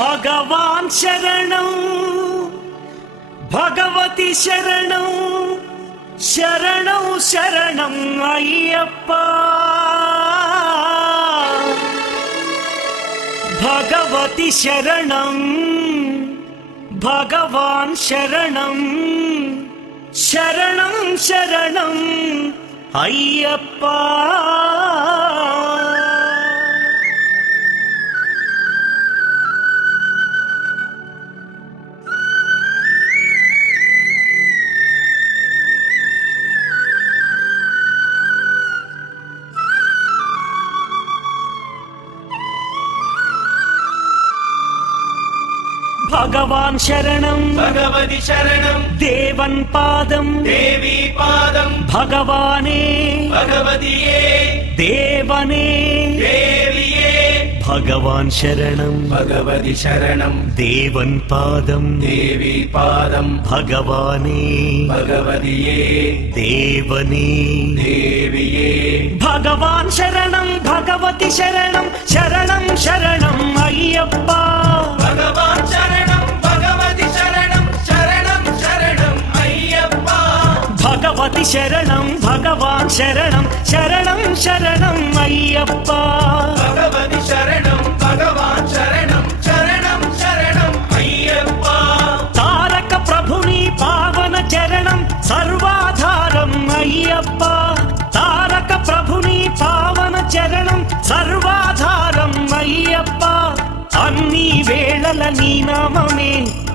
భగవాన్ శరణం భగవతి శరణం శరణం శరణం అయ్యప్ప భగవతి శరణం భగవాన్ శరణం శరణం శరణం అయ్యప్ప భగవాన్ శరణం భగవతి శరణం దేవన్ పాదం దేవి పాదం భగవానే భగవతియే దేవనే దేవియే భగవాన్ శరణం భగవతి శరణం దేవన్ పాదం దేవి పాదం భగవానే భగవతియే దేవనే దేవియే భగవాన్ శరణం భగవతి శరణం శరణం శరణం అయ్యప్ప భగవాన్ శరణం భగవతి శరణం శరణం శరణం అయ్యప్ప భగవతి శరణం భగవాన్ శరణం శరణం శరణం అయ్యప్ప భగవతి శరణం భగవాన్ శరణం శరణం శరణం అయ్యప్ప తారక ప్రభుని పావన చరణం సర్వాధారం అయ్యప్ప తారక ప్రభుని పావన చరణం సర్వాధారం అయ్యప్ప అన్ని వేళల నీ నామమే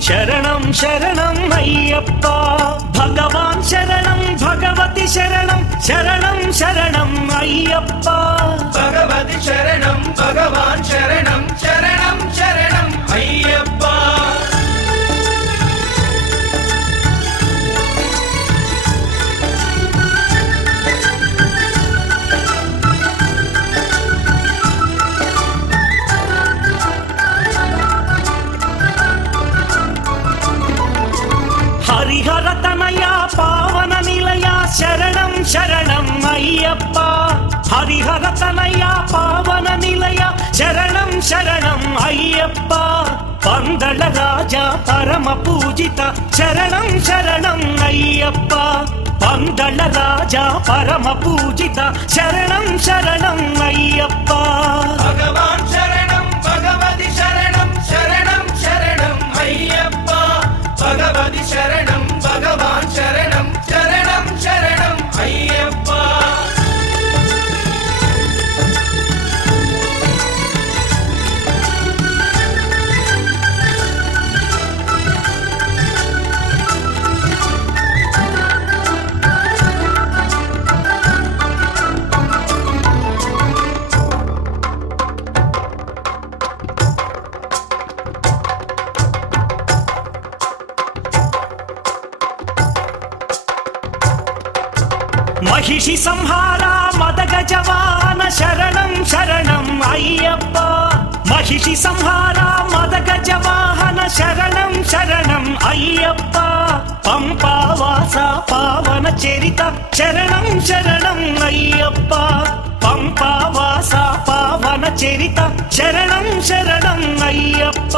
శరణం శరణం అయ్యప్ప భగవాన్ శరణం భగవతి శరణం శరణం శరణం అయ్యప్ప భగవతి శరణం భగవాన్ శరణం శరణం శరణం అయ్యప్ప హరిహర తనయ పావన నిలయ శరణం శరణం అయ్యప్ప హరిహర తనయ పావన నిలయ శరణం శరణం అయ్యప్ప పందళ రాజా పరమ పూజిత శరణం శరణం అయ్యప్ప పందళ రాజా పరమ పూజిత శరణం శరణం అయ్యప్ప భగవాన్ శరణం భగవతి శరణం శరణం శరణం అయ్యప్ప భగవతి శరణం భగవాన్ శరణం శరణం శరణం అయ్యప్ప మహిషి సంహార మదగజవాన శరణం శరణం అయ్యప్ప మహిషి సంహార మదగజవాహన శరణం శరణం అయ్యప్ప పంపావాస పావన చరిత శరణం శరణం అయ్యప్ప పంపావాస పావన చరిత శరణం శరణం అయ్యప్ప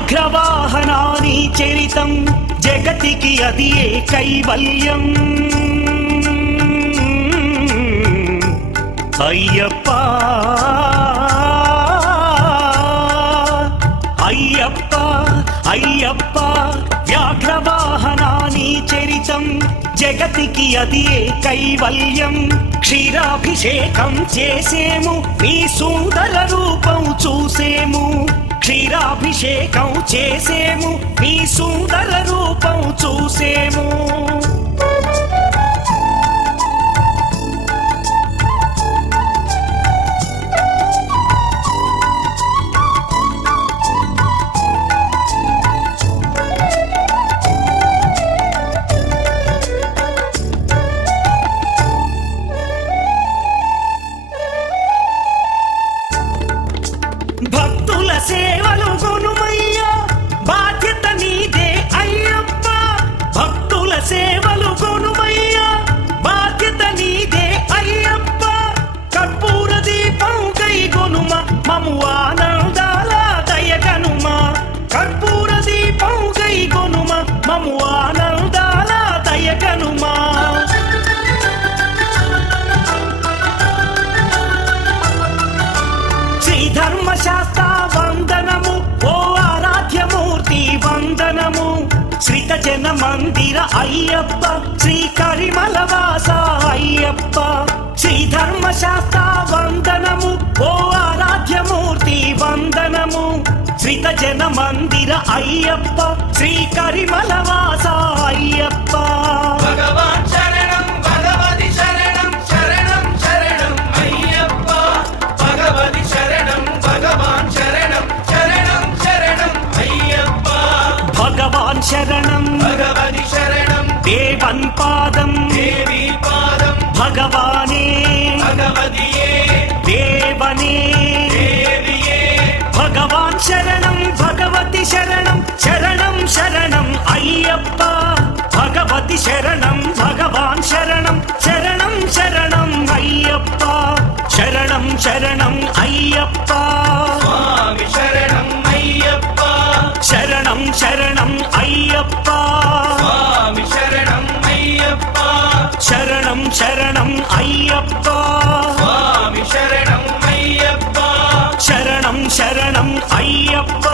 వ్యాఘ్రవాహనాని చరితం జగతికి అది ఏ కైవల్యం అయ్యప్ప అయ్యప్ప అయ్యప్ప వ్యాఘ్రవాహనాని చరితం జగతికి అది ఏ కైవల్యం క్షీరాభిషేకం చేసేము నీ సుందర రూపం చూసేము క్షీరాభిషేకం చేసేము నీ సుందర రూపం చూసేము భక్తుల సేవలు గునుమయ్యా బాధ్యత నీదే అయ్యప్ప భక్తుల సేవలు అయ్యప్ప శ్రీ కరిమలవాస అయ్యప్ప శ్రీ ధర్మశాస్త్ర వందనము ఓ ఆరాధ్యమూర్తి వందనము శ్రీత జన మందిర అయ్యప్ప శ్రీ కరిమలవాస అయ్యప్ప భగవాన్ శరణం భగవతి శరణం శరణం శరణం అయ్యప్ప భగవతి శరణం భగవాన్ శరణం శరణం శరణం అయ్యప్ప భగవాన్ శరణం భగవతి శరణం దేవన్ పాదం దేవి పాదం భగవానే భగవతియే దేవనే దేవియే భగవాన్ శరణం భగవతి శరణం శరణం శరణం అయ్యప్ప భగవతి శరణం భగవాన్ శరణం శరణం శరణం అయ్యప్ప శరణం శరణం అయ్యప్ప స్వామి శరణం అయ్యప్ప శరణం శరణం అయ్యప్ప స్వామి శరణం అయ్యప్ప శరణం శరణం అయ్యప్ప స్వామి శరణం అయ్యప్ప శరణం శరణం అయ్యప్ప